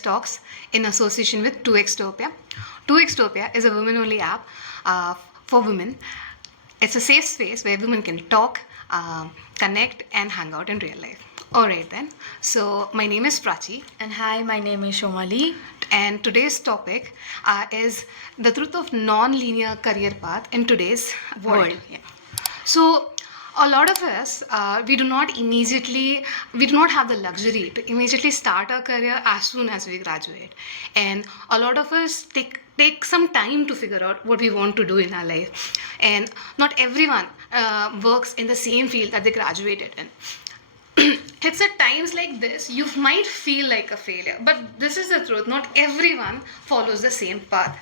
TwoXTalks in association with TwoXTopia. TwoXTopia is a women-only app for women. It's a safe space where women can talk, connect, and hang out in real life. Alright then. So my name is Prachi, And hi, my name is Somali. and today's topic is the truth of non-linear career path in today's world. Yeah. So, a lot of us, we do not have the luxury to immediately start our career as soon as we graduate. And a lot of us take some time to figure out what we want to do in our life. And not everyone works in the same field that they graduated in. It's at times like this you might feel like a failure, but this is the truth. Not everyone follows the same path.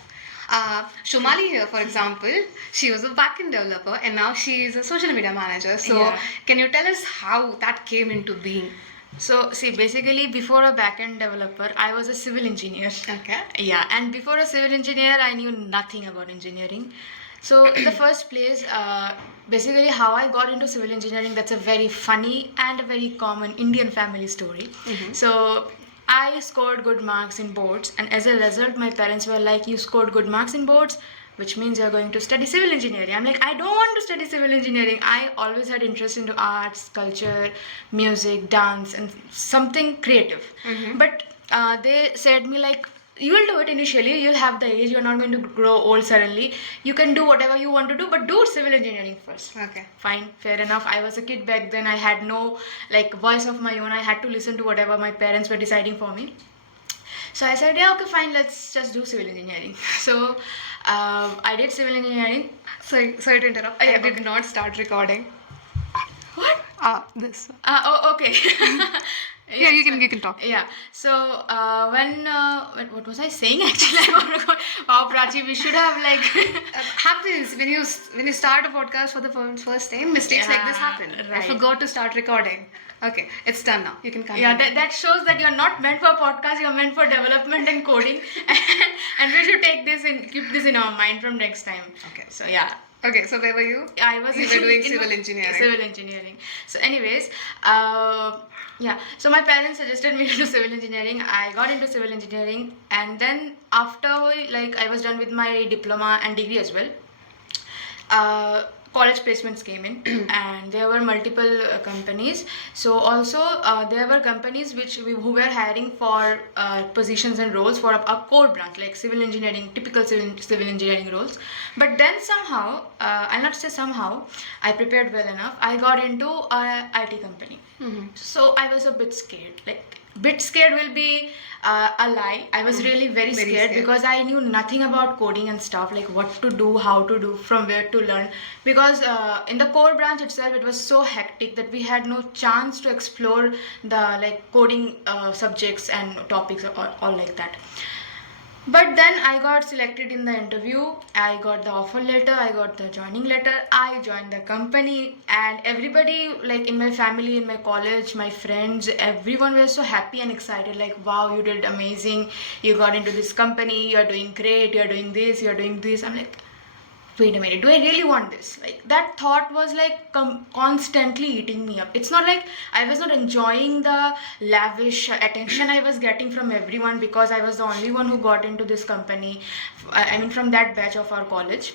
Somali here, for example, she was a backend developer and now she is a social media manager. So, Yeah. can you tell us how that came into being? So, see, basically, before a backend developer, I was a civil engineer. Okay. Yeah, and before a civil engineer, I knew nothing about engineering. So, in the first place, basically, how I got into civil engineering, that's a very funny and a very common Indian family story. So, I scored good marks in boards, and as a result, my parents were like, "You scored good marks in boards, which means you're going to study civil engineering." I'm like, I don't want to study civil engineering. I always had interest into arts, culture, music, dance, and something creative. But they said me like, you will do it initially, you'll have the age, you're not going to grow old suddenly. You can do whatever you want to do, but do civil engineering first. Okay. Fine, fair enough. I was a kid back then. I had no voice of my own. I had to listen to whatever my parents were deciding for me. So I said, yeah, okay, fine, let's just do civil engineering. So I did civil engineering. Sorry to interrupt. Yeah, I did not start recording. What? This. Oh, okay. Yeah, you can talk. Yeah. So what was I saying actually? I forgot. Wow, Prachi, we should have Happens when you start a podcast for the first time. Mistakes like this happen. I right. forgot to start recording. Okay, it's done now. You can continue. Yeah, that shows that you're not meant for podcast. You're meant for development and coding, and we should keep this in our mind from next time. Okay. So yeah. Okay, so where were you? I was You were doing civil engineering. Civil engineering. So, anyways, yeah. So my parents suggested me to do civil engineering. I got into civil engineering, and then after I was done with my diploma and degree as well. College placements came in, and there were multiple companies. So also there were companies who were hiring for positions and roles for a core branch like civil engineering, typical civil engineering roles. But then somehow, I'll not say somehow, I prepared well enough. I got into a IT company. So I was a bit scared. Bit scared will be a lie. I was really very scared because I knew nothing about coding and stuff, like what to do, how to do, from where to learn. Because in the core branch itself, it was so hectic that we had no chance to explore the coding subjects and topics all like that. But then I got selected in the interview. I got the offer letter, I got the joining letter, I joined the company, and everybody in my family, in my college, my friends, everyone was so happy and excited, wow, you did amazing, you got into this company, you're doing great, you're doing this, you're doing this. I'm like, wait a minute, do I really want this? That thought was constantly eating me up. It's not like I was not enjoying the lavish attention I was getting from everyone because I was the only one who got into this company. I mean, from that batch of our college.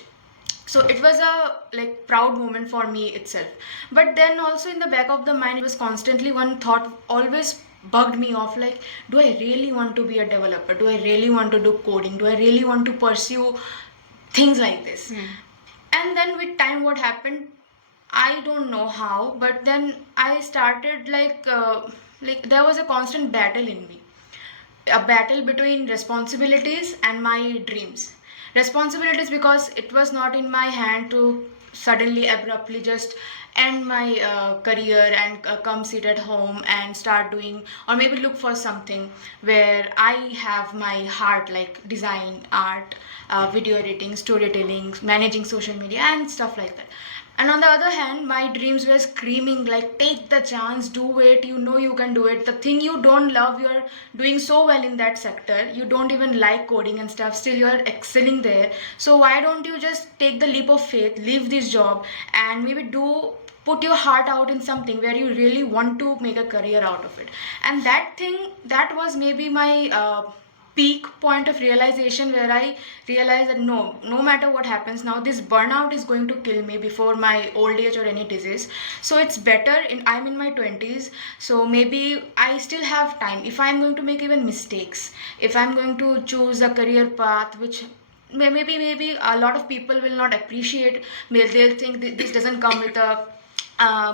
So it was a proud moment for me itself. But then also in the back of the mind, it was constantly one thought always bugged me off, do I really want to be a developer? Do I really want to do coding? Do I really want to pursue things like this? And then with time, what happened, I don't know how, but then I started there was a constant battle in me, a battle between responsibilities and my dreams. Responsibilities because it was not in my hand to suddenly abruptly just end my career and come sit at home and start doing, or maybe look for something where I have my heart, like design, art, video editing, storytelling, managing social media and stuff like that. And on the other hand, my dreams were screaming take the chance, do it, you can do it. The thing you don't love, you're doing so well in that sector. You don't even like coding and stuff, still you're excelling there. So why don't you just take the leap of faith, leave this job and maybe put your heart out in something where you really want to make a career out of it. And that was maybe my peak point of realization, where I realized that no matter what happens now, this burnout is going to kill me before my old age or any disease. So it's better, I'm in my 20s, so maybe I still have time. If I'm going to make even mistakes, if I'm going to choose a career path which maybe a lot of people will not appreciate, they'll think this doesn't come with a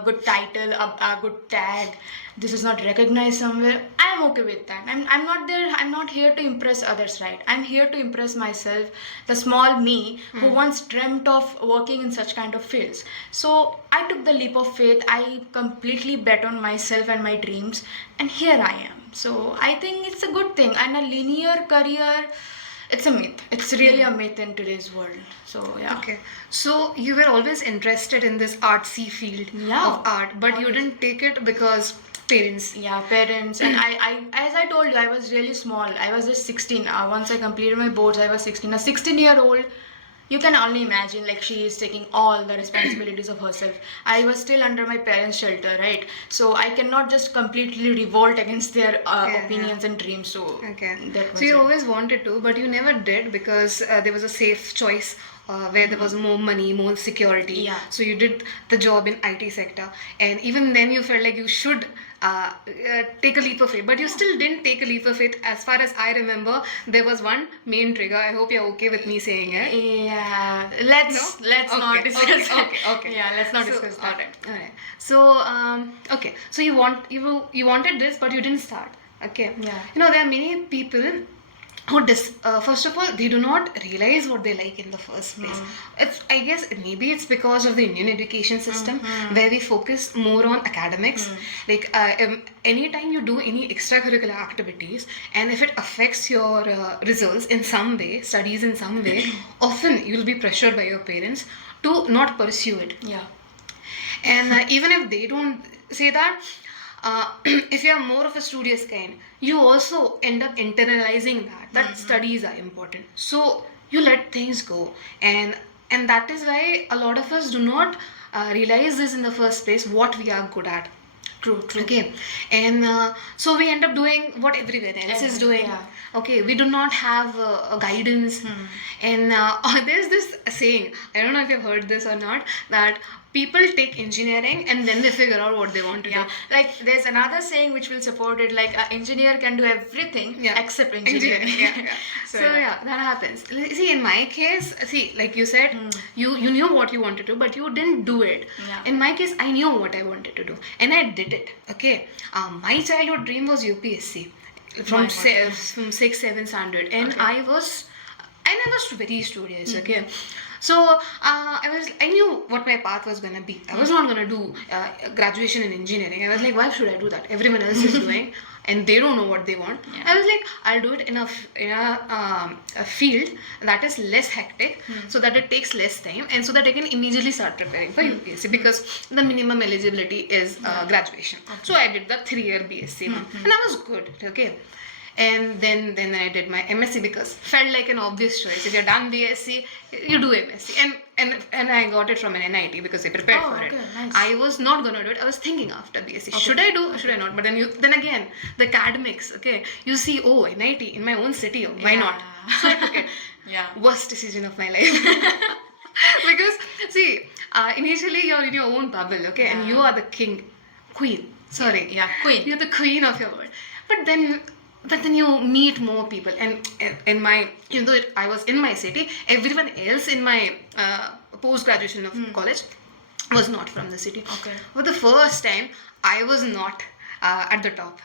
good title, a good tag, this is not recognized somewhere, I'm okay with that. I'm not there, I'm not here to impress others, right? I'm here to impress myself, the small me who once dreamt of working in such kind of fields. So I took the leap of faith, I completely bet on myself and my dreams, and here I am. So I think it's a good thing. And a linear career, it's a myth. It's really a myth in today's world. So yeah. Okay, so you were always interested in this artsy field Yeah, of art, but you always. didn't take it because parents. Yeah, parents. And I as I told you, I was really small. I was just 16. Once I completed my boards, I was 16. A 16-year-old, you can only imagine, like, she is taking all the responsibilities of herself. I was still under my parents' shelter, right? So I cannot just completely revolt against their Yeah, opinions and dreams. So Okay. that was So you it. always wanted to, but you never did because there was a safe choice where there was more money, more security. Yeah. So you did the job in IT sector, and even then you felt like you should take a leap of faith, but you still didn't take a leap of faith. As far as I remember, there was one main trigger. I hope you're okay with me saying it. Yeah, let's No? let's not Okay, discuss okay, that. okay. Yeah, let's not So, discuss that. alright. So okay. So you wanted this, but you didn't start. Okay. Yeah. You know, there are many people who first of all, they do not realize what they like in the first place. It's, I guess maybe it's because of the Indian education system, where we focus more on academics. Like anytime you do any extracurricular activities, and if it affects your results in some way, studies in some way, often you'll be pressured by your parents to not pursue it. Yeah. And even if they don't say that, if you are more of a studious kind, you also end up internalizing that studies are important. So you let things go, and that is why a lot of us do not realize this in the first place, what we are good at. True. Okay, and so we end up doing what everyone else is doing. Yeah. Okay, we do not have a guidance, and there's this saying, I don't know if you've heard this or not, that people take engineering and then they figure out what they want to Yeah, do. like there's another saying which will support it, like an engineer can do everything Yeah. except engineering. Yeah. So, yeah. yeah, that happens. See, in my case, see, like you said, you knew what you wanted to, but you didn't do it. Yeah. In my case, I knew what I wanted to do, and I did it. Okay, my childhood dream was UPSC from Mine from 6, 7 standard, and Okay. I was very studious. Okay. So I knew what my path was gonna be. I was not gonna do graduation in engineering. I was like, why should I do that? Everyone else is doing, and they don't know what they want. Yeah. I was like, I'll do it in a field that is less hectic, so that it takes less time, and so that I can immediately start preparing for UPSC, because the minimum eligibility is graduation. So I did the 3-year BSc one, and I was good. Okay. And then I did my MSc because felt like an obvious choice. If you're done BSc, you do MSc, and I got it from an NIT because I prepared Oh, for okay, it. nice. I was not gonna do it. I was thinking after BSc, should I do or should I not? But then again, the academics. Okay, you see, oh, NIT in my own city, oh, why not? So I took it. Yeah. Worst decision of my life. Because see, initially you're in your own bubble, okay, and you are the queen. Sorry, Yeah, queen. You're the queen of your world. But then you meet more people, and in my, even though I was in my city, everyone else in my post graduation of college was not from the city. Okay. For the first time, I was not at the top.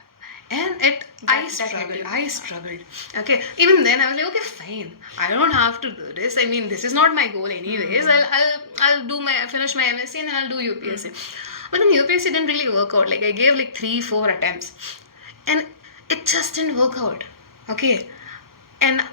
And I That hit you. struggled. Okay. Even then, I was like, okay, fine. I don't have to do this. I mean, this is not my goal, anyways. I'll finish my MSc, and then I'll do UPSC. But then UPSC didn't really work out. Like, I gave like 3-4 attempts, and it just didn't work out. Okay. And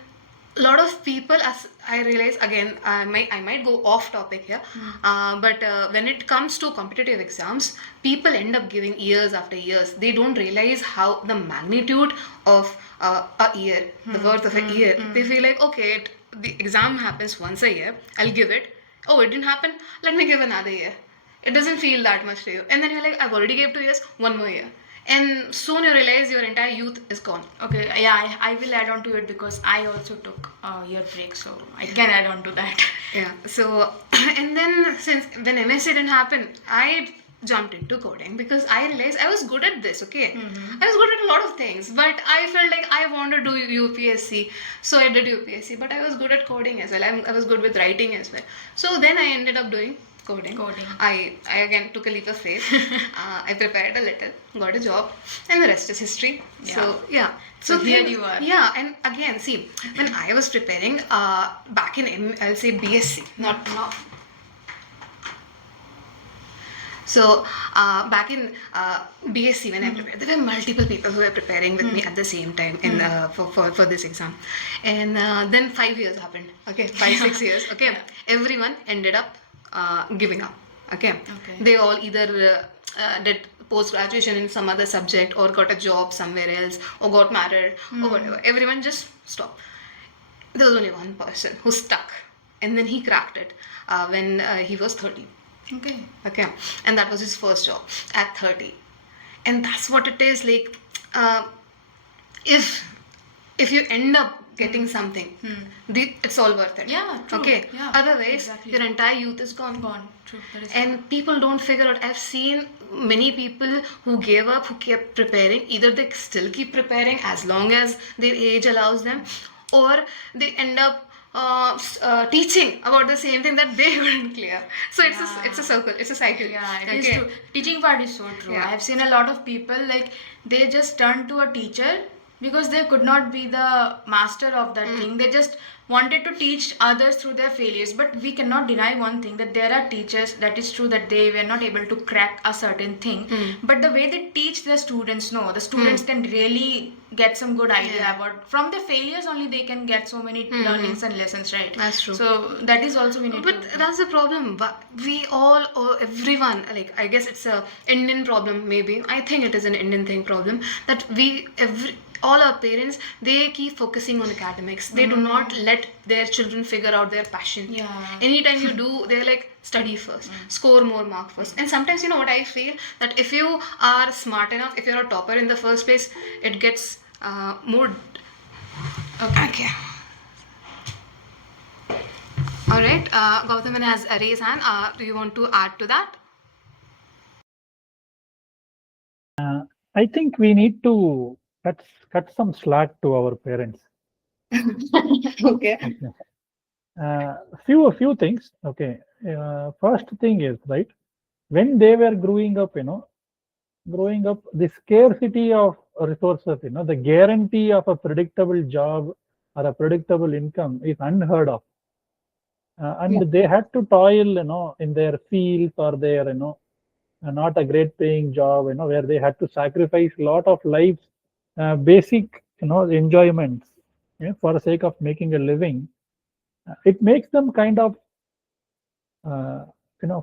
a lot of people, as I realize, again, I might go off topic here, but when it comes to competitive exams, people end up giving years after years. They don't realize how the magnitude of a year, the worth of a year. They feel like, okay, the exam happens once a year, I'll give it. Oh, it didn't happen, let me give another year. it doesn't feel that much to you. And then you're like, I've already gave 2 years, one more year. And soon you realize your entire youth is gone. Okay, yeah, I will add on to it because I also took a year break, so I can add on to that. Yeah. So, and then since when MSc didn't happen, I jumped into coding because I realized I was good at this. Okay, I was good at a lot of things, but I felt like I want to do UPSC, so I did UPSC. But I was good at coding as well. I was good with writing as well. So then I ended up doing coding. I again took a leap of faith. I prepared a little, got a job, and the rest is history. Yeah. So yeah. So here you are. Yeah, and again, see, when I was preparing back in I'll say BSc, not now. So back in BSc when I prepared, there were multiple people who were preparing with me at the same time in for this exam, and then 5 years happened. Okay, 5-6 years. Okay, everyone ended up giving up. Okay, they all either did post graduation in some other subject or got a job somewhere else or got married or whatever. Everyone just stopped. There was only one person who stuck, and then he cracked it when he was 30. Okay, and that was his first job at 30. And that's what it is like. If you end up getting something, it's all worth it. Yeah, true. Okay. Yeah, Otherwise, exactly. your entire youth is gone. True. That is And people don't figure out. I've seen many people who gave up, who kept preparing. Either they still keep preparing as long as their age allows them, or they end up teaching about the same thing that they couldn't clear. So it's a circle, it's a cycle. Yeah, it is true. Teaching part is so true. Yeah. I have seen a lot of people like they just turn to a teacher because they could not be the master of that thing. They just wanted to teach others through their failures. But we cannot deny one thing, that there are teachers, that is true, that they were not able to crack a certain thing. But the way they teach the students, no, the students can really get some good idea about, from the failures only they can get so many learnings and lessons, right? That's true. So that is also we need But that's the problem. But we all, or everyone, like I guess it's a Indian problem. Maybe I think it is an Indian thing problem that all our parents, they keep focusing on academics. They do not let their children figure out their passion. Yeah. Anytime you do, they're like, study first, score more mark first. And sometimes, you know what I feel, that if you are smart enough, if you're a topper in the first place, it gets more. Okay. All right. Gautam has a raised hand. Do you want to add to that? I think we need to cut some slack to our parents. Okay. Few things. Okay. First thing is, right, when they were growing up, the scarcity of resources, the guarantee of a predictable job or a predictable income is unheard of. And they had to toil, in their fields or their, not a great paying job, where they had to sacrifice a lot of life's basic, enjoyments, for the sake of making a living. It makes them kind of,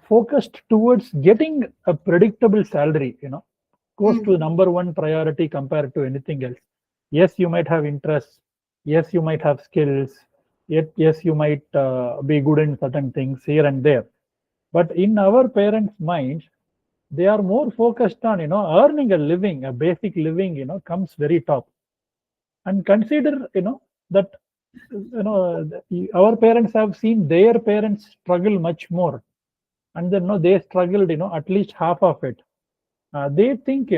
focused towards getting a predictable salary, goes to number one priority compared to anything else. Yes, you might have interests. Yes, you might have skills. Yes, you might be good in certain things here and there. But in our parents' minds, they are more focused on, earning a living, a basic living, comes very top. And consider, that, our parents have seen their parents struggle much more. And then, they struggled, at least half of it. They think,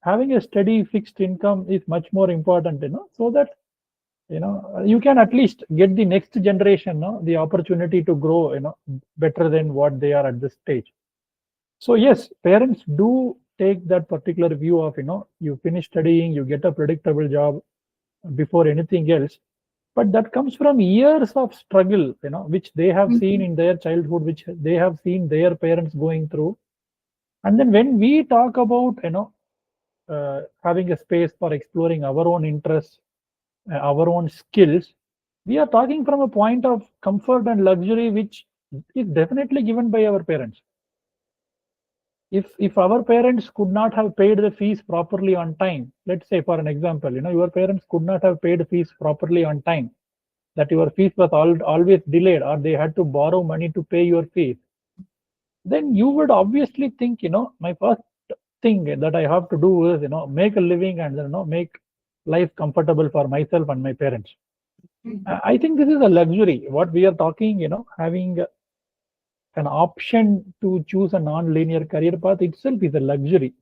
having a steady fixed income is much more important, so that, you can at least get the next generation, the opportunity to grow, better than what they are at this stage. So yes, parents do take that particular view of, you finish studying, you get a predictable job before anything else. But that comes from years of struggle, which they have seen in their childhood, which they have seen their parents going through. And then when we talk about, having a space for exploring our own interests, our own skills, we are talking from a point of comfort and luxury, which is definitely given by our parents. If our parents could not have paid the fees properly on time, let's say for an example, your parents could not have paid fees properly on time, that your fees was always delayed, or they had to borrow money to pay your fees, then you would obviously think, my first thing that I have to do is, make a living and, make life comfortable for myself and my parents. I think this is a luxury. What we are talking, having an option to choose a non-linear career path itself is a luxury.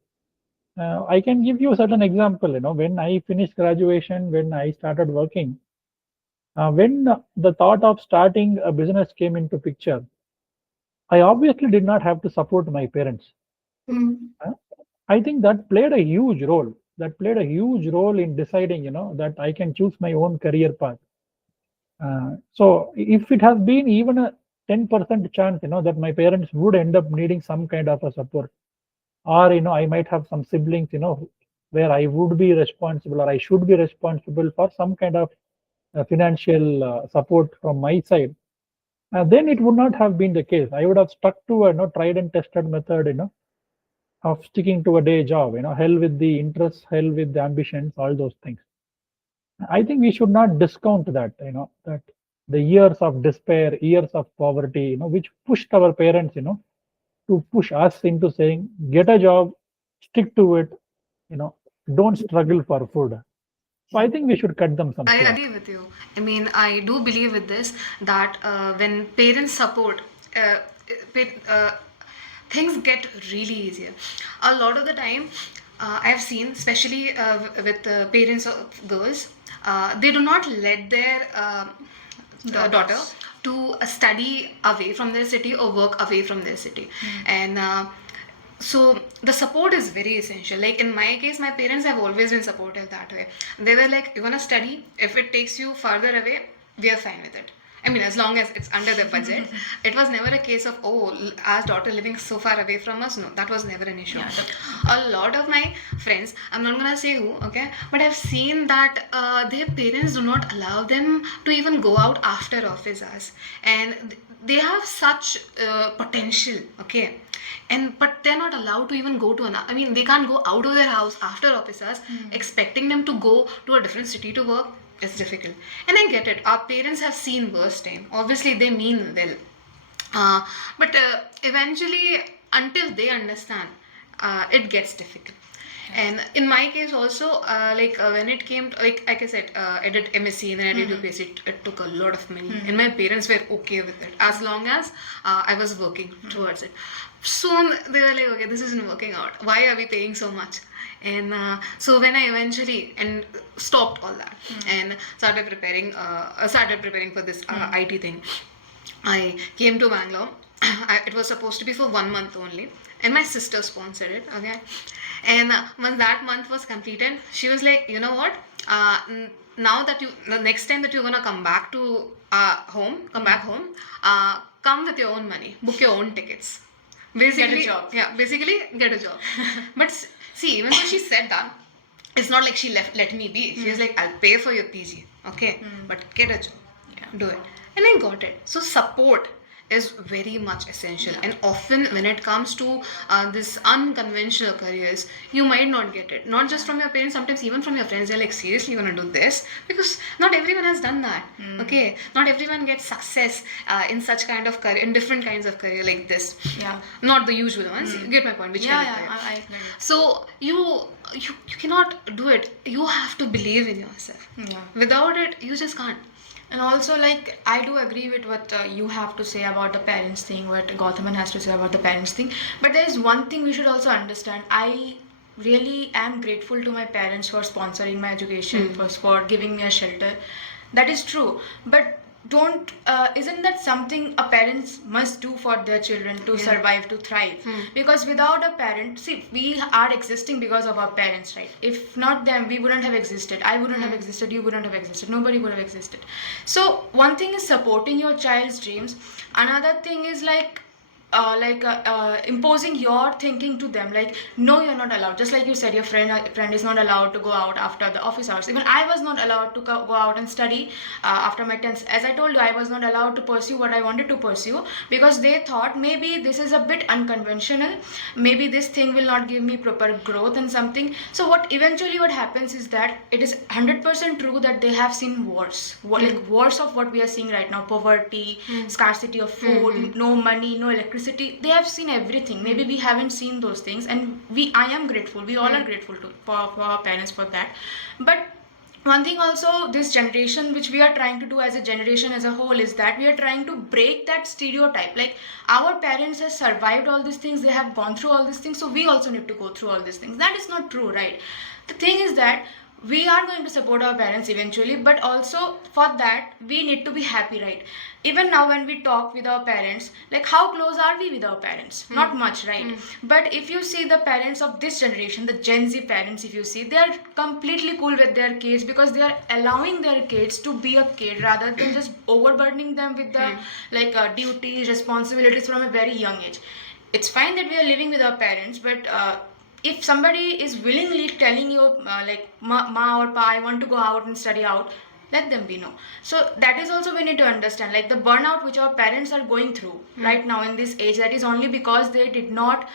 I can give you a certain example. When I finished graduation, when I started working, when the thought of starting a business came into picture, I obviously did not have to support my parents. Uh, I think that played a huge role. That played a huge role in deciding, that I can choose my own career path. So if it has been even a 10% chance, that my parents would end up needing some kind of a support, or I might have some siblings, where I would be responsible or I should be responsible for some kind of financial support from my side, then it would not have been the case. I would have stuck to a tried and tested method, of sticking to a day job, hell with the interests, hell with the ambitions, all those things. I think we should not discount that, that the years of despair, years of poverty, which pushed our parents, to push us into saying, get a job, stick to it, don't struggle for food. So I think we should cut them some I slack. agree with you. I mean, I do believe with this that when parents support, uh, uh, things get really easier. A lot of the time, I've seen, especially with parents of girls, they do not let their daughter to study away from their city or work away from their city. And so the support is very essential. Like in my case, my parents have always been supportive that way. They were like, you want to study, if it takes you further away, we are fine with it. I mean, as long as it's under the budget. It was never a case of, oh, our daughter living so far away from us. No, that was never an issue. A lot of my friends, I'm not gonna say who, okay, but I've seen that their parents do not allow them to even go out after office hours, and they have such potential, okay, and but they're not allowed to even go to an, I mean, they can't go out of their house after office hours. Expecting them to go to a different city to work is difficult. And I get it, our parents have seen worse time, obviously they mean well, but eventually, until they understand, it gets difficult. And in my case also, when it came to, like I said, I did MSc and then I did UPSC. It took a lot of money, and my parents were okay with it as long as I was working towards it. Soon they were like, okay, this isn't working out. Why are we paying so much? And so when I eventually and stopped all that and started preparing for this IT thing, I came to Bangalore. It was supposed to be for 1 month only, and my sister sponsored it. Okay, and once that month was completed, she was like, you know what? Now that the next time that you're gonna come back to come back home, come with your own money, book your own tickets. Basically, Get a job. Yeah, basically get a job. But see, even though she said that, it's not like she let me be. She was like, I'll pay for your PG, okay, but get a job, do it. And I got it. So support is very much essential, and often when it comes to this unconventional careers, you might not get it, not just from your parents, sometimes even from your friends. They're like, seriously, you want to do this? Because not everyone has done that. Okay, not everyone gets success in such kind of career, in different kinds of career like this. Yeah. Not the usual ones. You get my point, which Yeah, kind of yeah, career. I get it. So you cannot do it. You have to believe in yourself. Yeah. Without it, you just can't. And also, like, I do agree with what you have to say about the parents thing, what Gautaman has to say about the parents thing. But there is one thing we should also understand. I really am grateful to my parents for sponsoring my education, for giving me a shelter. That is true. But don't isn't that something a parents must do for their children to survive, to thrive? Because without a parent, see, we are existing because of our parents, right? If not them, we wouldn't have existed. I wouldn't have existed, you wouldn't have existed, nobody would have existed. So one thing is supporting your child's dreams, another thing is like imposing your thinking to them, like, no, you're not allowed. Just like you said, your friend is not allowed to go out after the office hours. Even I was not allowed to go out and study after my 10th. As I told you, I was not allowed to pursue what I wanted to pursue, because they thought maybe this is a bit unconventional, maybe this thing will not give me proper growth and something. So what happens is that it is 100% true that they have seen like wars of what we are seeing right now: poverty, scarcity of food, no money, no electricity, meritocracy, they have seen everything. Maybe we haven't seen those things, and I am grateful. We all are grateful for our parents for that. But one thing also, this generation, which we are trying to do as a generation as a whole, is that we are trying to break that stereotype. Like, our parents have survived all these things, they have gone through all these things, so we also need to go through all these things. That is not true, right? The thing is that we are going to support our parents eventually, but also for that we need to be happy, right? Even now when we talk with our parents, like, how close are we with our parents? Not much, right? But if you see the parents of this generation, the Gen Z parents, if you see, they are completely cool with their kids, because they are allowing their kids to be a kid rather than just overburdening them with the duties, responsibilities from a very young age. It's fine that we are living with our parents, but if somebody is willingly telling you ma or pa, I want to go out and study out, let them be know. So that is also we need to understand, like, the burnout which our parents are going through right now in this age, that is only because they did not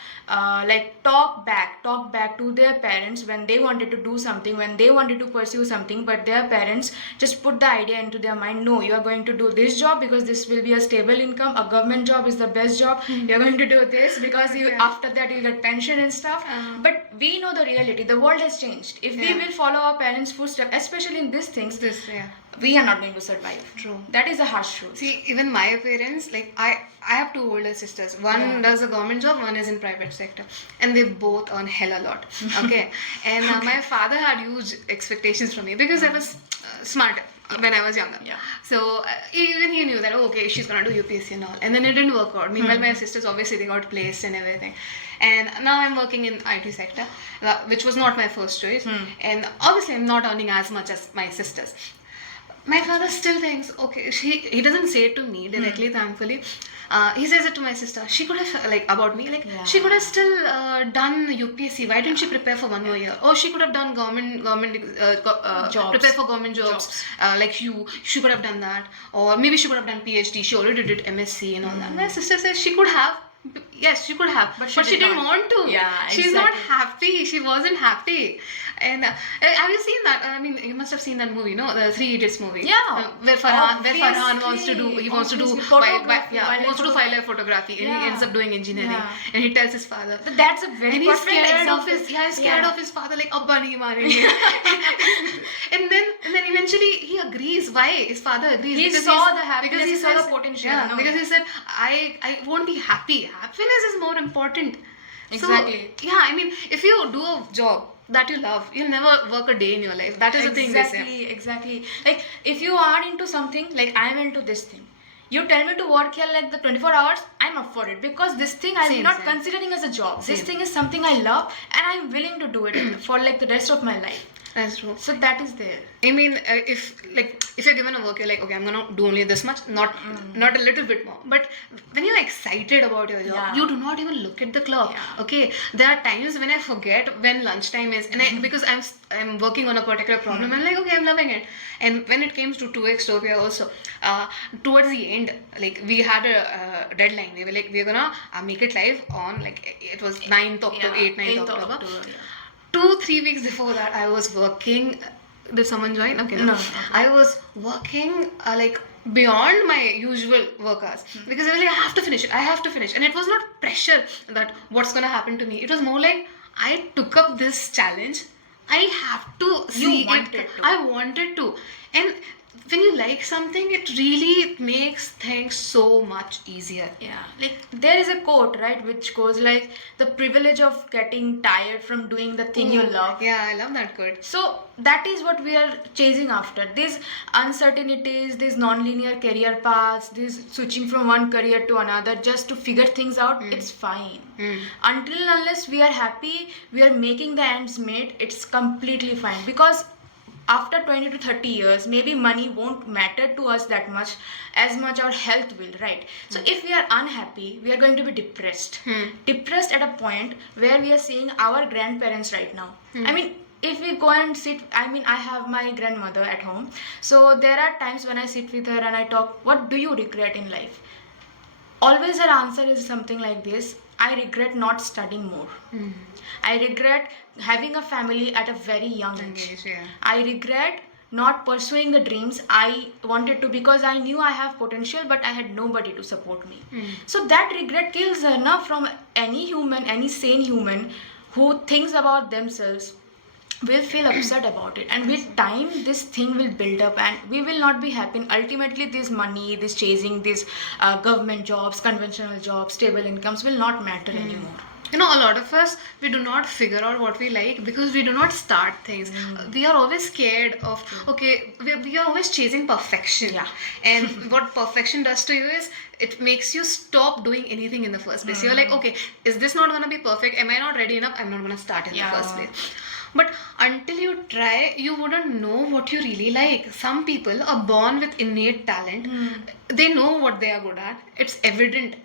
talk back to their parents when they wanted to do something, when they wanted to pursue something, but their parents just put the idea into their mind, no, you are going to do this job because this will be a stable income, a government job is the best job, you are going to do this because you after that you'll get pension and stuff. But we know the reality, the world has changed. If we will follow our parents' footsteps, especially in these things, we are not going to survive. True. That is a harsh truth. See, even my parents, like, I have two older sisters. One does a government job, one is in private sector, and they both earn hell a lot. Okay, and my father had huge expectations from me because I was smart when I was younger. Yeah. So even he knew that, oh, okay, she's gonna do UPSC and all, and then it didn't work out. Meanwhile, my sisters, obviously they got placed and everything, and now I'm working in IT sector, which was not my first choice, and obviously I'm not earning as much as my sisters. My father still thinks, okay, he doesn't say it to me directly, thankfully. He says it to my sister. She could have, like, about me, like, she could have still done UPSC. Why didn't she prepare for one more year? Or she could have done Jobs. prepare for government jobs. Like you, she could have done that. Or maybe she could have done PhD. She already did MSc and all that. My sister says she could have. Yes, she could have, but she didn't want to. Yeah, She's not exactly. happy. She wasn't happy. And have you seen that? I mean, you must have seen that movie, no? The Three Idiots movie. Yeah. Where Farhan wants to do, he wants to do, photography, he wants to do wildlife photography, and he ends up doing engineering. Yeah. And he tells his father. But that's a very And he's perfect scared example. he's scared of his father, like, Abba nahi marenge. and then eventually he agrees. Why? His father agrees. He because saw he's- the happiness, because he saw says- the potential, Yeah, no? because he said, I won't be happy. Happiness is more important. Exactly. So, yeah, I mean, if you do a job that you love, you'll never work a day in your life. That is the thing they say. Exactly. Like, if you are into something, like I am into this thing, you tell me to work here like the 24 hours, I'm up for it, because this thing I'm Same, not same. considering as a job. This Same. thing is something I love, and I'm willing to do it for like the rest of my life. That's true. So that is there. I mean, if you're given a work, you're like, okay, I'm gonna do only this much, not a little bit more. But when you're excited about your job, Yeah. you do not even look at the clock. Yeah. Okay, there are times when I forget when lunchtime is, and because I'm working on a particular problem, I'm like, okay, I'm loving it. And when it came to 2XTopia also, towards the end, like, we had a deadline. They were like, we're gonna make it live on, like, it was 9th October, 9th October. 2-3 weeks before that, I was working. Did someone join? Okay, no. No. I was working like beyond my usual work hours because I was like, I have to finish it. I have to finish, and it was not pressure that what's gonna happen to me. It was more like I took up this challenge. I have to see it. wanted to. I wanted to, and when you like something, it really makes things so much easier. Yeah, like there is a quote, right, which goes like, the privilege of getting tired from doing the thing you love. Yeah, I love that quote. So that is what we are chasing after. These uncertainties, these non-linear career paths, this switching from one career to another just to figure things out, it's fine. Until and unless we are happy, we are making the ends meet, it's completely fine. Because after 20 to 30 years, maybe money won't matter to us that much as much our health will, right? So if we are unhappy, we are going to be depressed. Depressed at a point where we are seeing our grandparents right now. I mean, if we go and sit, I mean, I have my grandmother at home. So there are times when I sit with her and I talk, what do you regret in life? Always her answer is something like this: I regret not studying more. I regret having a family at a very young age. Yeah. I regret not pursuing the dreams I wanted to, because I knew I have potential but I had nobody to support me. So that regret kills her now from any human, any sane human who thinks about themselves will feel upset about it, and with time this thing will build up and we will not be happy. And ultimately this money, this chasing, this government jobs, conventional jobs, stable incomes will not matter anymore. You know, a lot of us, we do not figure out what we like because we do not start things. We are always scared of, okay, we are always chasing perfection. Yeah. And what perfection does to you is, it makes you stop doing anything in the first place. You're like, okay, is this not going to be perfect? Am I not ready enough? I'm not going to start in the first place. But until you try, you wouldn't know what you really like. Some people are born with innate talent. They know what they are good at. It's evident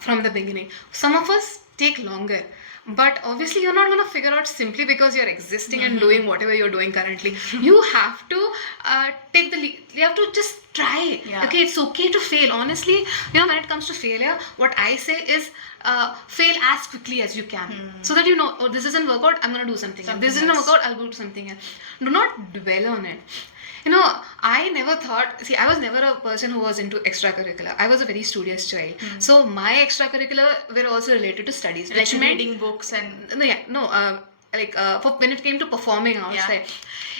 from the beginning. Some of us take longer. But obviously, you're not going to figure out simply because you're existing and doing whatever you're doing currently. You have to take the lead. You have to just try. Yeah. Okay, it's okay to fail. Honestly, you know, when it comes to failure, what I say is fail as quickly as you can. So that you know, oh, this doesn't work out, I'm going to do something else. This doesn't work out, I'll do something else. Do not dwell on it. You know, I never thought, I was never a person who was into extracurricular. I was a very studious child. So my extracurricular were also related to studies. Like which meant, reading books and for when it came to performing outside,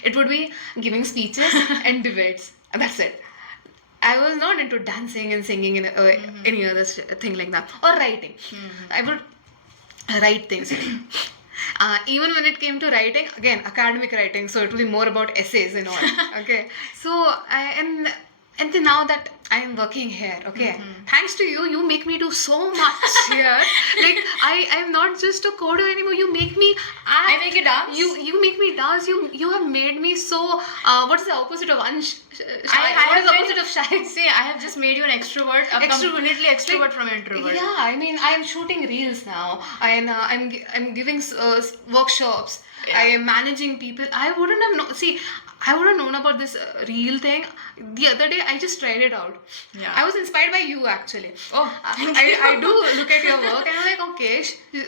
it would be giving speeches and debates. That's it. I was not into dancing and singing and any other thing like that. Or writing. I would write things. Even when it came to writing, again, academic writing, so it will be more about essays and all. Okay. So, and then now that I am working here, okay, thanks to you, you make me do so much here. Like, I'm not just a coder anymore. You make me act. I make you dance. You make me dance. You have made me so. What's the opposite of what is the opposite of shy? See, I have just made you an extrovert, a completely extrovert from introvert. Yeah, I mean, I'm shooting reels now, and I'm giving workshops. Yeah. I am managing people. I wouldn't have known. See, I would have known about this reel thing. The other day, I just tried it out. Yeah. I was inspired by you, actually. Oh, I do look at your work and I'm like, okay,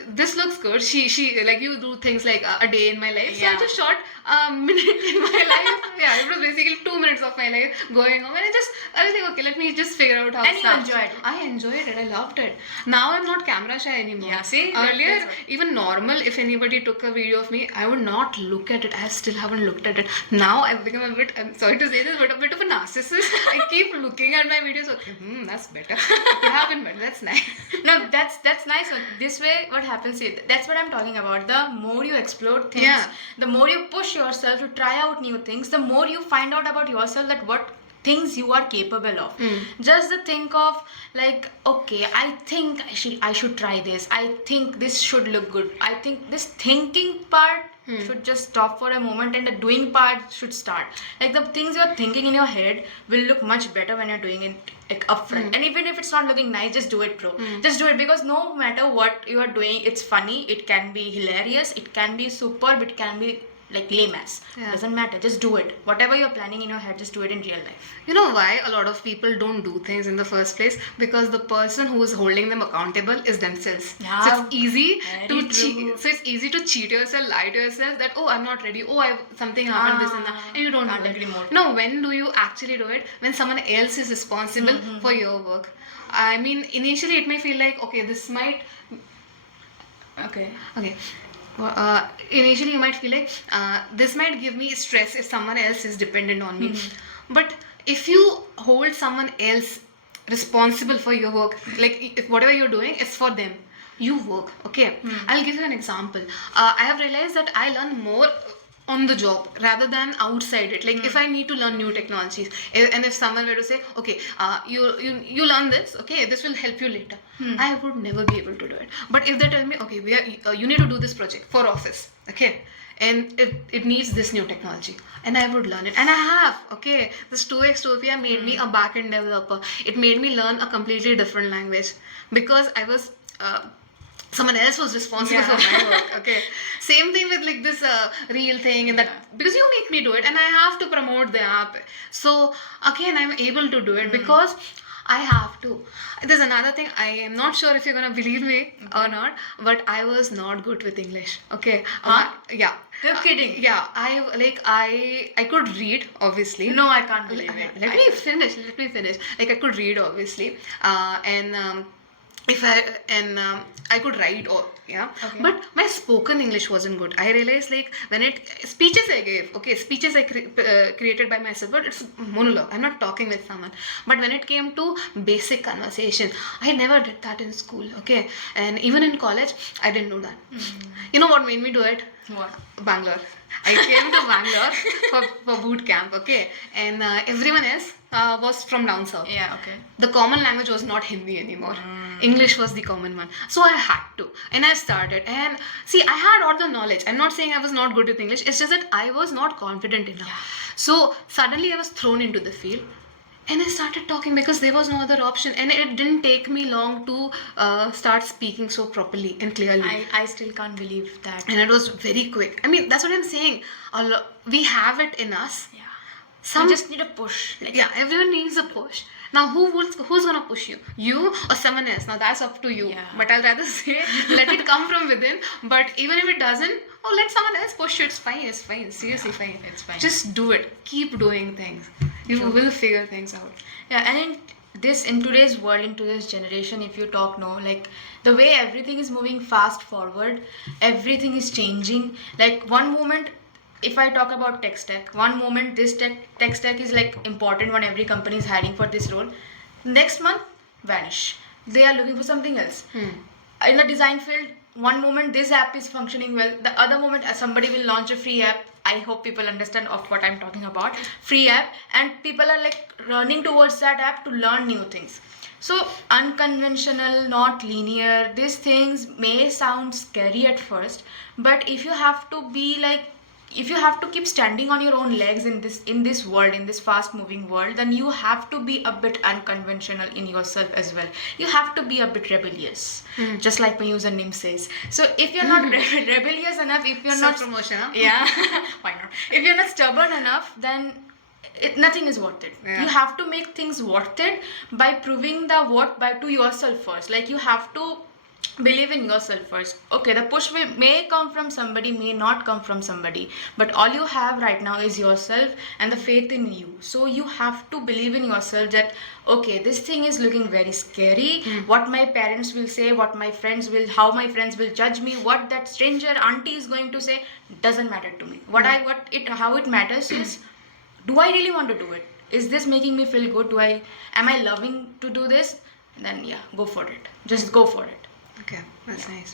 this looks good. She like, you do things like a day in my life. So I Yeah. just shot a minute in my life. Yeah, it was basically 2 minutes of my life going on. And I was like, okay, let me just figure out how. And you Snap- enjoyed it. I enjoyed it. I loved it. Now I'm not camera shy anymore. Yeah, see? Earlier, That's what- even normal, if anybody took a video of me, I would not look at it. I still haven't looked at it. Now I've become a bit, I'm sorry to say this, but a bit of a narcissist. I keep looking at my videos. Okay, that's better. It could have been better. That's nice. No, that's nice. This way, what happens is, that's what I'm talking about. The more you explore things, Yeah. the more you push yourself to try out new things, the more you find out about yourself, that what things you are capable of. Just the think of like, okay, I think I should try this. I think this should look good. I think this thinking part should just stop for a moment, and the doing part should start. Like, the things you're thinking in your head will look much better when you're doing it like upfront. And even if it's not looking nice, just do it, bro. Just do it, because no matter what you are doing, it's funny, it can be hilarious, it can be superb, it can be like lame ass. Yeah. Doesn't matter, just do it. Whatever you're planning in your head, just do it in real life. You know why a lot of people don't do things in the first place? Because the person who is holding them accountable is themselves. Yeah, So it's easy very to true. cheat. So it's easy to cheat yourself, lie to yourself that, oh, I'm not ready. Oh, something happened, this and that, and you don't Can't do it. agree more. No, when do you actually do it? When someone else is responsible for your work. I mean, initially it may feel like, okay, this might. Okay. Okay. Initially, you might feel like this might give me stress if someone else is dependent on me. But if you hold someone else responsible for your work, like if whatever you're doing is for them, you work. Okay. I'll give you an example. I have realized that I learn more on the job rather than outside it. Like, if I need to learn new technologies, and if someone were to say, okay, you learn this, okay, this will help you later, I would never be able to do it. But if they tell me, okay, you need to do this project for office, okay, and it needs this new technology, and I would learn it, and I have. Okay, this TwoXTopia made me a backend developer. It made me learn a completely different language because I was someone else was responsible for my work. Okay, same thing with like this real thing, and that because you make me do it and I have to promote the app. So again, I'm able to do it because I have to. There's another thing. I am not sure if you're gonna believe me or not, but I was not good with English. Okay. Yeah. You're kidding. Yeah. I could read obviously. No, I can't believe it. Let me finish. Let me finish. Like I could read obviously, and if I and I could write or yeah, Okay. but my spoken English wasn't good. I realized like when it speeches I gave, okay, speeches I created by myself, but it's monologue. I'm not talking with someone. But when it came to basic conversation, I never did that in school, okay, and even in college, I didn't do that. You know what made me do it? What? Bangalore. I came to Bangalore for boot camp, okay, and everyone else was from down south. Yeah, okay. The common language was not Hindi anymore. English was the common one. So I had to. And I started. And see, I had all the knowledge. I'm not saying I was not good with English. It's just that I was not confident enough. So suddenly I was thrown into the field. And I started talking because there was no other option. And it didn't take me long to start speaking so properly and clearly. I still can't believe that. And it was very quick. I mean, that's what I'm saying. We have it in us. Yeah. Some You just need a push. Like, yeah, everyone needs a push. Now, who's gonna push you? You or someone else? Now that's up to you. Yeah. But I'll rather say let it come from within. But even if it doesn't, let someone else push you. It's fine. It's fine. Seriously, fine. it's fine. Just do it. Keep doing things. You True. will figure things out. Yeah, and in today's world, in today's generation, if you talk no, like the way everything is moving fast forward, everything is changing. Like one moment, if I talk about tech stack, one moment this tech stack is like important when every company is hiring for this role. Next month, vanish. They are looking for something else. In the design field, one moment this app is functioning well, the other moment somebody will launch a free app. I hope people understand of what I'm talking about. Free app, and people are like running towards that app to learn new things. So unconventional, not linear, these things may sound scary at first, but if you have to keep standing on your own legs in this world, in this fast moving world, then you have to be a bit unconventional in yourself as well. You have to be a bit rebellious, just like my username says. So if you're not rebellious enough, if you're not promotion, huh? yeah, why not? If you're not stubborn enough, then nothing is worth it. Yeah. You have to make things worth it by proving the worth to yourself first. Like you have to believe in yourself first. Okay, the push may come from somebody, may not come from somebody, but all you have right now is yourself and the faith in you. So you have to believe in yourself that okay, this thing is looking very scary. What my parents will say, how my friends will judge me, what that stranger auntie is going to say, doesn't matter to me. How it matters is, do I really want to do it? Is this making me feel good? Am I loving to do this? Then yeah, go for it. Just go for it. Okay, that's nice.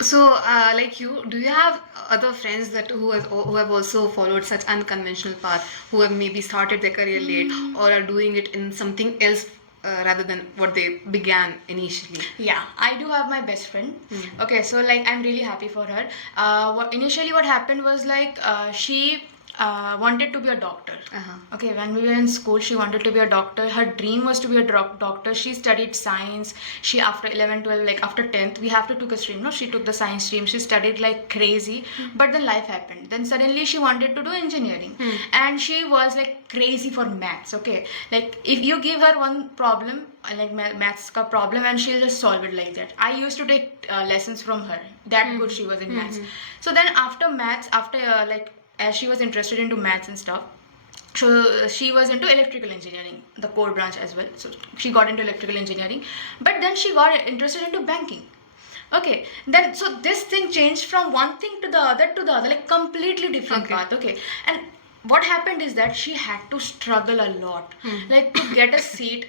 So, like you, do you have other friends who have also followed such unconventional path, who have maybe started their career late or are doing it in something else rather than what they began initially? Yeah, I do have my best friend. Okay, so like I'm really happy for her. What happened was like she wanted to be a doctor. Okay, when we were in school, she wanted to be a doctor. Her dream was to be a doctor. She studied science. She, after 11, 12, like after 10th, we have to took a stream. No, she took the science stream. She studied like crazy. But then life happened. Then suddenly she wanted to do engineering. And she was like crazy for maths. Okay, like if you give her one problem, like maths ka problem, and she'll just solve it like that. I used to take lessons from her. That good she was in maths. So then after maths, as she was interested into maths and stuff, so she was into electrical engineering, the core branch as well. So she got into electrical engineering, but then she got interested into banking. Okay, then so this thing changed from one thing to the other, like completely different path. Okay, and what happened is that she had to struggle a lot, like to get a seat.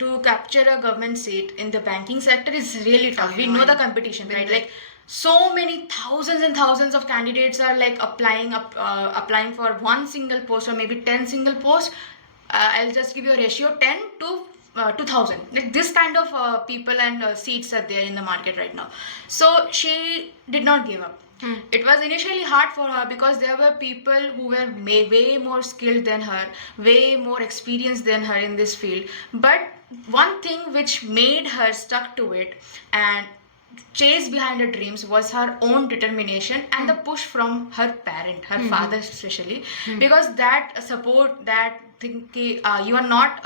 To capture a government seat in the banking sector is really tough. We know the competition, right? Like so many thousands and thousands of candidates are like applying for one single post or maybe 10 single posts. I'll just give you a ratio 10 to 2000. Like this kind of people and seats are there in the market right now. So she did not give up. It was initially hard for her because there were people who were way more skilled than her, way more experienced than her in this field. But one thing which made her stuck to it and chase behind her dreams was her own determination and the push from her parent, her father especially, because that support, that think कि, you are not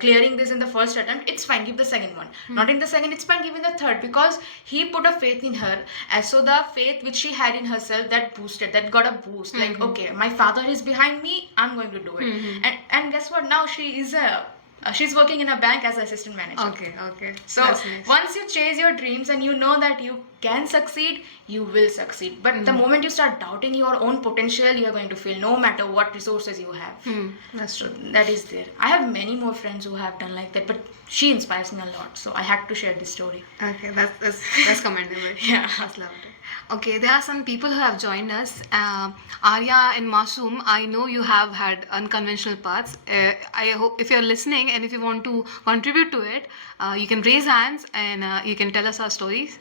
clearing this in the first attempt, it's fine, give the second one. Not in the second, it's fine, give in the third, because he put a faith in her. And so the faith which she had in herself, that boosted, that got a boost. Like, okay, my father is behind me, I'm going to do it. And guess what? Now she is a she's working in a bank as an assistant manager. Okay, okay. So That's nice. once you chase your dreams and you know that you can succeed, you will succeed. But the moment you start doubting your own potential, you are going to fail no matter what resources you have. That's So true. that is there. I have many more friends who have done like that, but she inspires me a lot. So I had to share this story. Okay, that's commendable. Yeah. That's lovely. Okay, there are some people who have joined us. Arya and Masoom, I know you have had unconventional paths. I hope if you're listening and if you want to contribute to it, you can raise hands and you can tell us our stories.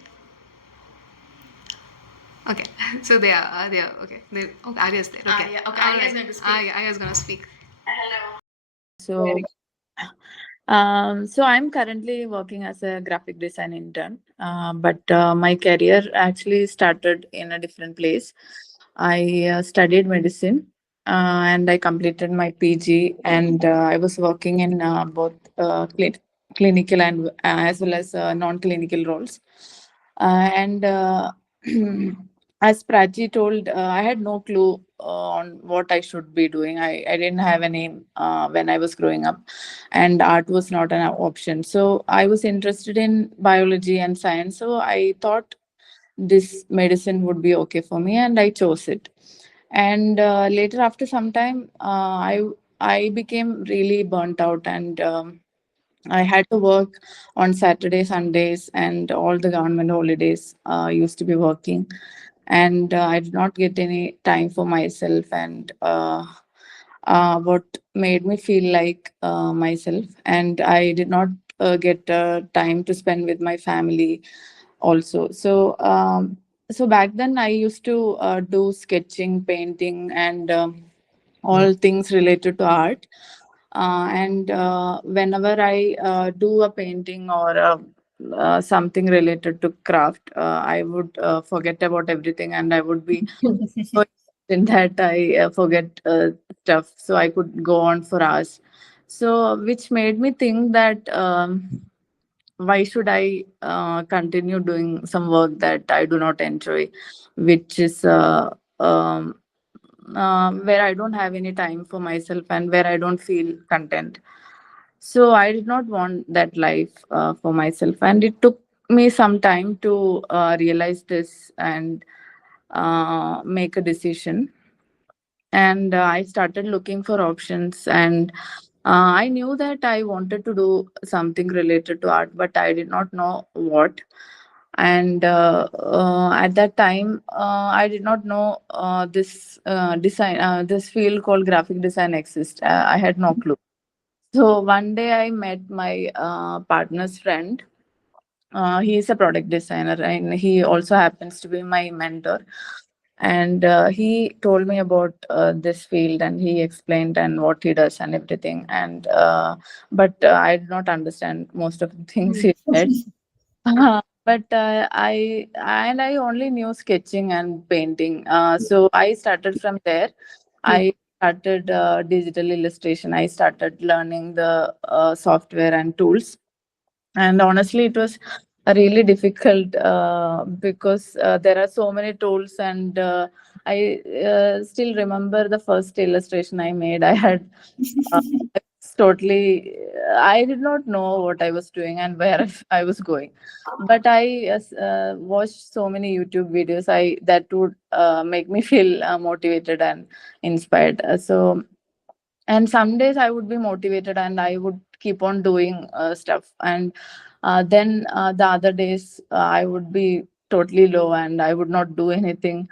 Okay, so they are okay. Okay, Arya's there. Okay, Arya, okay, Arya is going to speak. Arya's going to speak. So, so I'm currently working as a graphic design intern, but my career actually started in a different place. I studied medicine and I completed my PG, and I was working in both clinical and as well as non-clinical roles. And as Prachi told, I had no clue on what I should be doing. I didn't have a name when I was growing up, and art was not an option. So I was interested in biology and science. So I thought this medicine would be okay for me, and I chose it. And later, after some time, I became really burnt out, and I had to work on Saturday, Sundays, and all the government holidays. Used to be working, and I did not get any time for myself. And what made me feel like myself, and I did not get time to spend with my family also. So back then I used to do sketching, painting, and all things related to art. And whenever I do a painting or something related to craft, I would forget about everything, and I would be so in that I forget stuff. So I could go on for hours. So which made me think that why should I continue doing some work that I do not enjoy, which is where I don't have any time for myself and where I don't feel content. So I did not want that life for myself, and it took me some time to realize this and make a decision. And I started looking for options, and I knew that I wanted to do something related to art, but I did not know what. And at that time, I did not know this field called graphic design exists. I had no clue. So one day I met my partner's friend. He is a product designer, and he also happens to be my mentor. And he told me about this field, and he explained and what he does and everything. And but I did not understand most of the things he said. But I only knew sketching and painting. So I started from there. I started digital illustration. I started learning the software and tools. And honestly, it was really difficult because there are so many tools. And I still remember the first illustration I made. I had uh, totally, I did not know what I was doing and where I was going. But I watched so many YouTube videos. I that would make me feel motivated and inspired. And some days I would be motivated and I would keep on doing stuff. And then the other days I would be totally low and I would not do anything.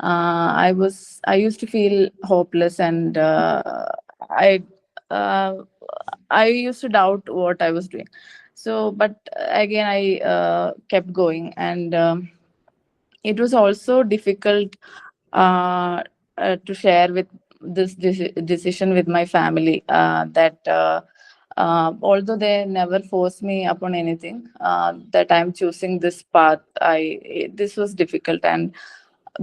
I used to feel hopeless, and I uh, I used to doubt what I was doing. So but again I kept going. And it was also difficult uh, to share with this decision with my family, that although they never forced me upon anything, that I'm choosing this path, I this was difficult. And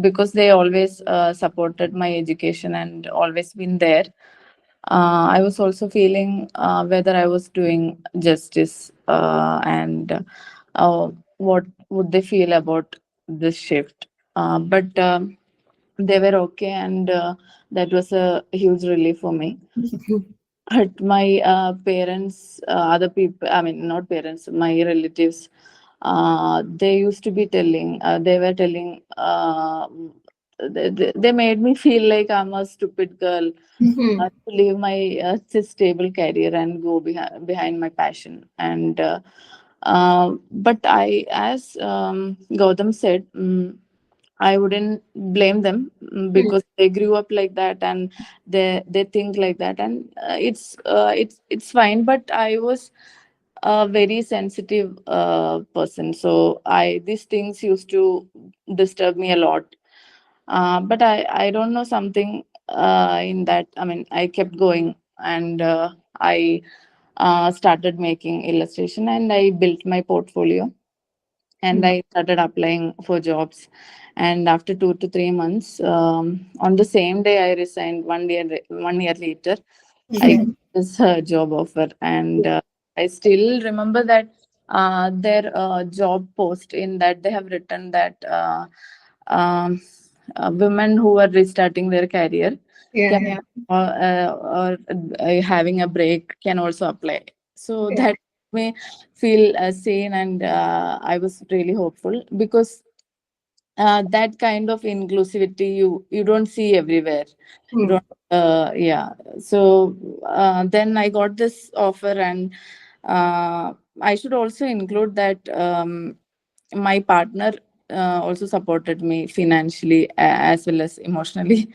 because they always supported my education and always been there, I was also feeling whether I was doing justice, and what would they feel about this shift. But they were okay, and that was a huge relief for me. But my parents, other people, I mean, not parents, my relatives, they used to be telling, they were telling, they made me feel like I'm a stupid girl Hmm. to leave my stable career and go behind my passion. And but as Gautam said, I wouldn't blame them, because they grew up like that, and they think like that, and it's fine. But I was a very sensitive person, so I these things used to disturb me a lot. But I don't know, something in that. I mean, I kept going, and I started making illustration, and I built my portfolio, and I started applying for jobs. And after 2 to 3 months, on the same day I resigned. 1 year later, I got this job offer, and I still remember that their job post, in that they have written that um, women who are restarting their career Yeah, can, yeah, or having a break, can also apply. So yeah. that made me feel sane, and I was really hopeful, because that kind of inclusivity you don't see everywhere. You Hmm. don't. Yeah. So then I got this offer, and I should also include that my partner also supported me financially, as well as emotionally.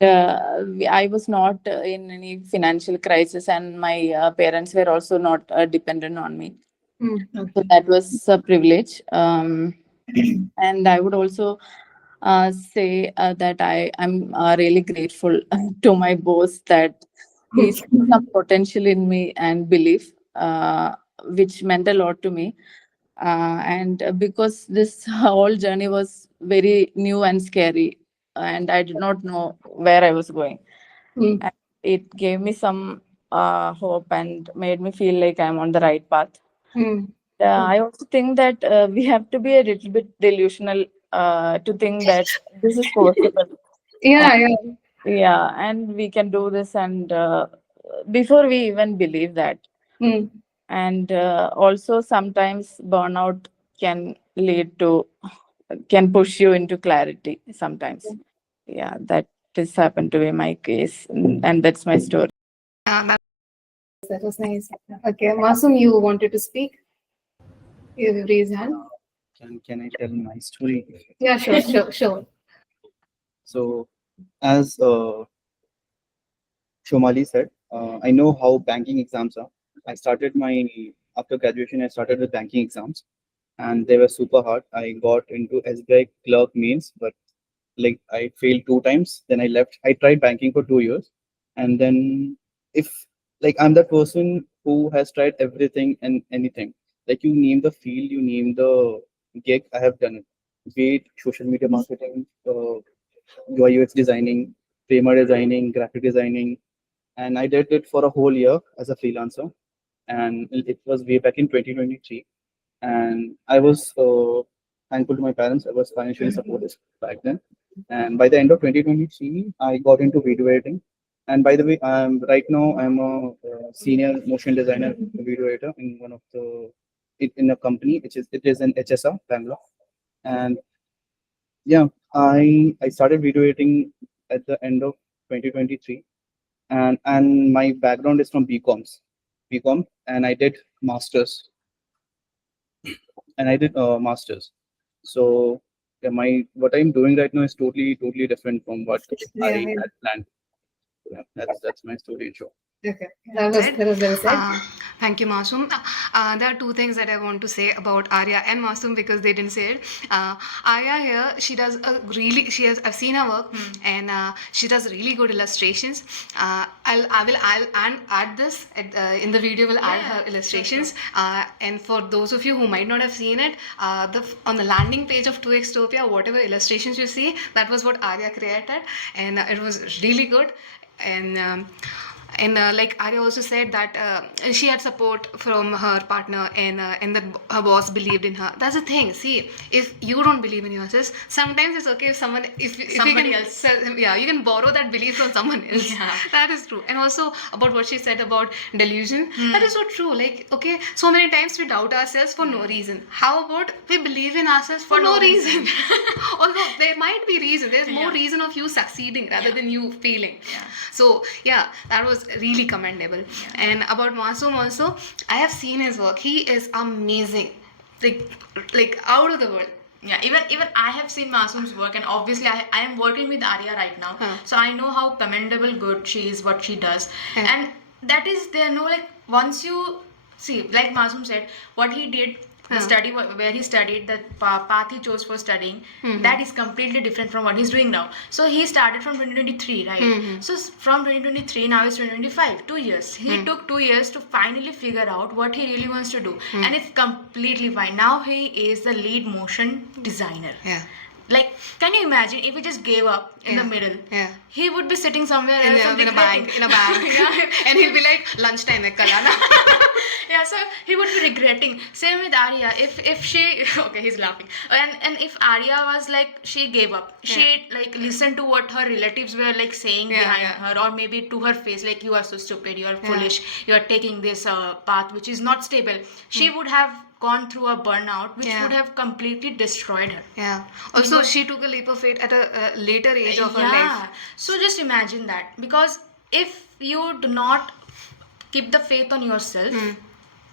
uh, I was not in any financial crisis, and my parents were also not dependent on me. Hmm. So Okay. that was a privilege. And I would also say that I'm really grateful to my boss, that he saw some potential in me and belief, which meant a lot to me. And because this whole journey was very new and scary, and I did not know where I was going. Hmm. And it gave me some hope, and made me feel like I'm on the right path. Hmm. I also think that we have to be a little bit delusional to think that this is possible. And Yeah, yeah. yeah, and we can do this, and before we even believe that. Hmm. And also, sometimes burnout can lead to, can push you into clarity sometimes. Yeah, that has happened to be my case, and that's my story. That was nice. Okay, Masum, you wanted to speak? You raise hand. Can I tell my story? Yeah, sure, sure, sure. So, as Shomali said, I know how banking exams are. I started my after graduation. I started with banking exams, and they were super hard. I got into SBI clerk mains, but like I failed 2 times. Then I left. I tried banking for 2 years, and then if like I'm that person who has tried everything and anything. Like you name the field, you name the gig, I have done it. Be it social media marketing, UI UX designing, framer designing, graphic designing, and I did it for a whole year as a freelancer. And it was way back in 2023, and I was thankful to my parents. I was financially supported back then. And by the end of 2023, I got into video editing. And by the way, right now I'm a senior motion designer, video editor in one of the in a company which is it is in HSR Bangalore. And yeah, I started video editing at the end of 2023, and my background is from BCom, and I did masters, masters. So yeah, my what I'm doing right now is totally different from what Yeah, I yeah. had planned. Yeah, that's my story in short. Okay, that was well said. Thank you, Masum. There are two things that I want to say about Arya and Masum because they didn't say it. Arya here, she does a really, she has, I've seen her work and she does really good illustrations. I'll add this in the video. We'll add her illustrations. And for those of you who might not have seen it, on the landing page of 2XTopia, whatever illustrations you see, that was what Arya created, and it was really good. and like Arya also said that she had support from her partner, and that her boss believed in her. That's the thing. See, if you don't believe in yourself, sometimes it's okay if someone, if you Somebody can, else. yeah, you can borrow that belief from someone else. Yeah. That is true. And also about what she said about delusion, Hmm. that is so true. Like, okay, so many times we doubt ourselves for no reason. How about we believe in ourselves for no reason? Although there might be reason, there's more Yeah. reason of you succeeding rather Yeah. than you failing. Yeah. So yeah, that was really commendable. And about Masoom also, I have seen his work. He is amazing, like out of the world. Yeah, even I have seen Masoom's work, and obviously I am working with Arya right now, Huh. so I know how commendable good she is, what she does, Yeah. and that is there no like once you see, like Masoom said, what he did, the Huh. study where he studied, the path he chose for studying, Mhm. that is completely different from what he's doing now. So he started from 2023, right? Mhm. So from 2023 now it's 2025, 2 years. He Hmm. took 2 years to finally figure out what he really wants to do, Hmm. and it's completely fine. Now he is the lead motion designer. Yeah. Like, can you imagine if he just gave up in Yeah. the middle? Yeah. He would be sitting somewhere In else a, and in a bank, regretting. in a bank, Yeah. and he'll be like, lunchtime hai kal aana. Yeah, so he would be regretting. Same with Arya. If she okay, he's laughing. And if Arya was like, she gave up. She like listened to what her relatives were like saying Yeah, behind yeah. her, or maybe to her face, like, you are so stupid, you are Yeah. foolish, you are taking this path which is not stable. She would have gone through a burnout, which Yeah. would have completely destroyed her. Yeah. Also, she took a leap of faith at a later age of her life. So just imagine that, because if you do not keep the faith on yourself,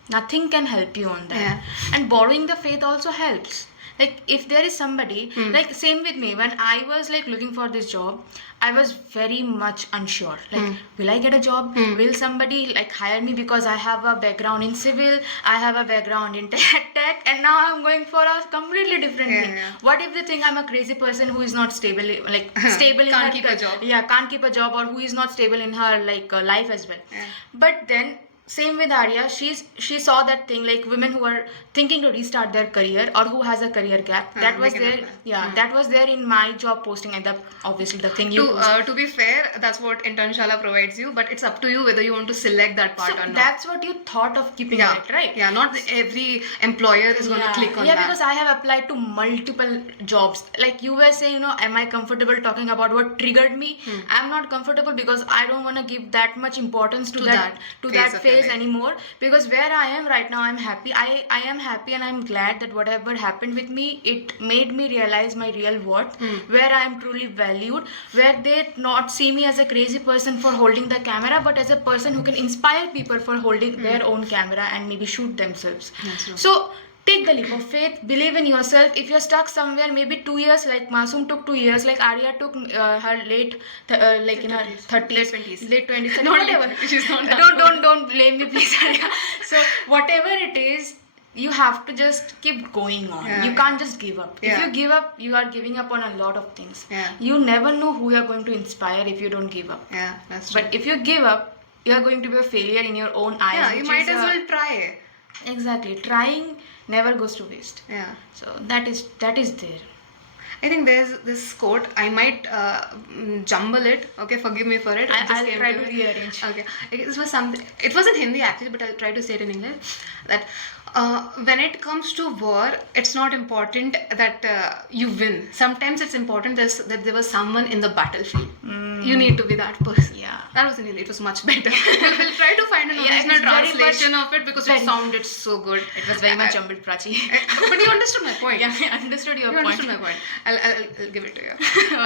nothing can help you on that. Yeah. And borrowing the faith also helps. Like, if there is somebody, like same with me, when I was like looking for this job, I was very much unsure. Like, will I get a job? Will somebody like hire me because I have a background in civil, I have a background in tech, and now I'm going for a completely different Yeah, thing. yeah. What if they think I'm a crazy person who is not stable, like stable in Can't her keep a job. Yeah, can't keep a job, or who is not stable in her like life as well. Yeah. But then same with Arya, she saw that thing, like women who are thinking to restart their career or who has a career gap. That was they can there. apply. Yeah, that was there in my job posting, and the obviously the thing you To be fair, that's what Internshala provides you, but it's up to you whether you want to select that part so or not. that's what you thought of keeping yeah, it, right? Yeah, not every employer is going to click on yeah, that. because I have applied to multiple jobs. Like you were saying, am I comfortable talking about what triggered me? I'm not comfortable because I don't want to give that much importance to that phase of your phase life. anymore. Because where I am right now, I'm happy. I am happy, and I'm glad that whatever happened with me, it made me realize my real worth, where I am truly valued, where they not see me as a crazy person for holding the camera, but as a person who can inspire people for holding their own camera and maybe shoot themselves. That's true. So take the leap of faith, believe in yourself. If you're stuck somewhere, maybe 2 years, like Masoom took 2 years, like Arya took her late, like in her 30s, Late 20s. late 20s, Not whatever. late, she's not that Don't blame me, please, Arya. So whatever it is, you have to just keep going on. Yeah, You yeah. can't just give up. If Yeah. you give up, you are giving up on a lot of things. Yeah. You never know who you are going to inspire if you don't give up. Yeah, that's true. But if you give up, you are going to be a failure in your own eyes. yeah, you which might is as a- well try. Exactly. Trying never goes to waste. Yeah. So that is there. I think there's this quote. I might jumble it. Okay, forgive me for it. It just I'll came try to to me. rearrange. Okay, it was something. It was in Hindi actually, but I'll try to say it in English. That when it comes to war, it's not important that you win. Sometimes it's important that there was someone in the battlefield. You need to be that person. Yeah. That was in Hindi. It was much better. we'll try to find an Yeah, original it's very translation of it because very- it sounded so good. It was very much jumbled, Prachi. But you understood my point. Yeah, I understood your You point. understood my point. I'll give it to you.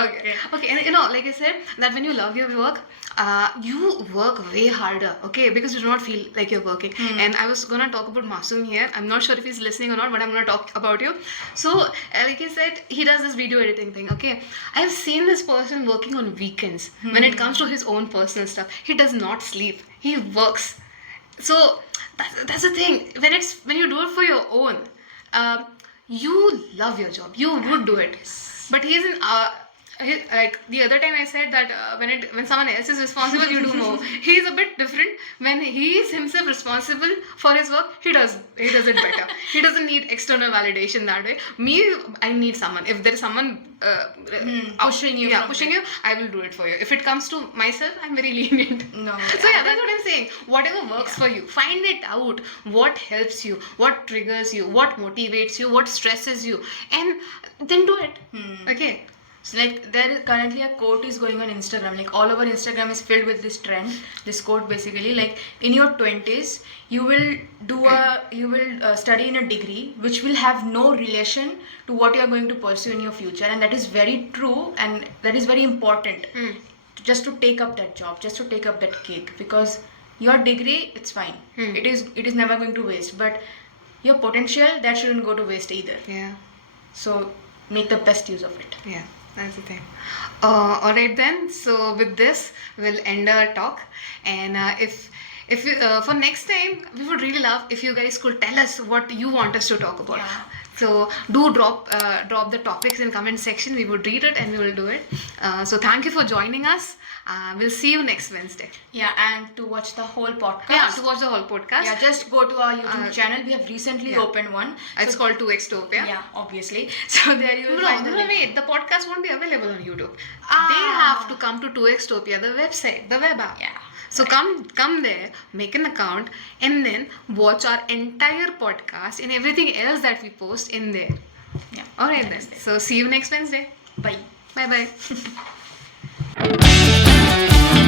Okay. Okay. And like I said, that when you love your work, you work way harder. Okay, because you do not feel like you're working. And I was gonna talk about Masoom here. I'm not sure if he's listening or not, but I'm gonna talk about you. So, like I said, he does this video editing thing. Okay, I've seen this person working on weekends when it comes to his own personal stuff. He does not sleep. He works. So that's the thing. When you do it for your own, you love your job. You would do it. But he's in like the other time I said that when someone else is responsible, you do more. He is a bit different. When he is himself responsible for his work, he does it better. He doesn't need external validation that way. Me, I need someone. If there is someone Pushing you from pushing you, I will do it for you. If it comes to myself, I'm very lenient. No. So yeah, that's what I'm saying. Whatever works for you, find it out. What helps you, what triggers you, what motivates you, what stresses you, and then do it. Okay. So like there is currently a quote is going on Instagram. Like all over Instagram is filled with this trend. This quote basically like in your 20s you will study in a degree which will have no relation to what you are going to pursue in your future, and that is very true and that is very important. Just to take up that job, just to take up that gig, because your degree, it's fine. It is never going to waste, but your potential, that shouldn't go to waste either. Yeah. So make the best use of it. Yeah, that's the thing. All right then. So with this, we'll end our talk. And if you, for next time, we would really love if you guys could tell us what you want us to talk about. Yeah. So do drop the topics in comment section. We would read it and we will do it. So thank you for joining us. We'll see you next Wednesday. Yeah, and to watch the whole podcast. Yeah, to watch the whole podcast. Yeah, just go to our YouTube channel. We have recently opened one. It's called TwoXTopia. Yeah, obviously. So there you will find the link. Wait. The podcast won't be available on YouTube. Ah. They have to come to TwoXTopia, the website, the web app. Yeah. So come there, make an account, and then watch our entire podcast and everything else that we post in there. Yeah. All right then. So see you next Wednesday. Bye. Bye bye.